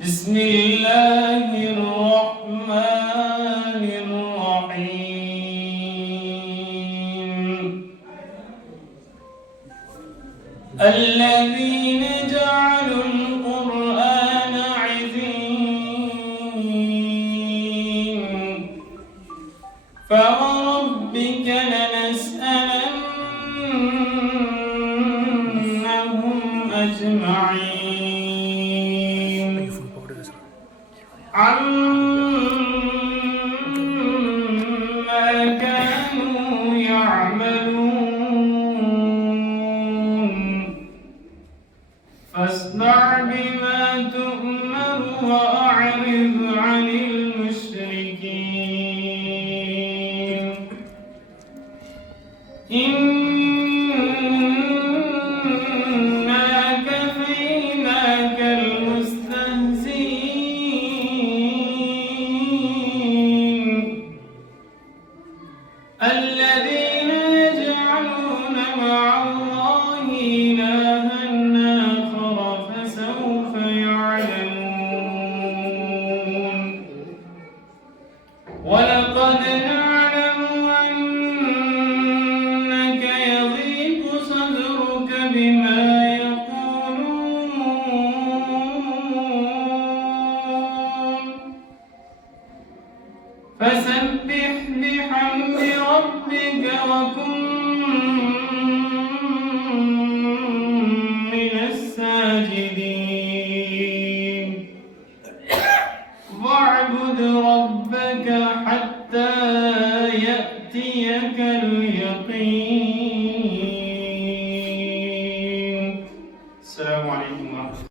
بسم الله الرحمن الرحيم الذين جعلوا القرآن عظيم فوربك لنسألنهم أجمعين عما كانوا يعملون فاصدع بما تؤمر وأعرض عن المشركين إنا كفيناك المستهزئين الذين يجعلون مع الله إلها آخر فسوف يعلمون ولقد نعلم أنك يضيق صدرك بما يقولون فسبح بحمد ربك وكن من الساجدين واعبد ربك حتى يأتيك اليقين. السلام عليكم ورحمة الله.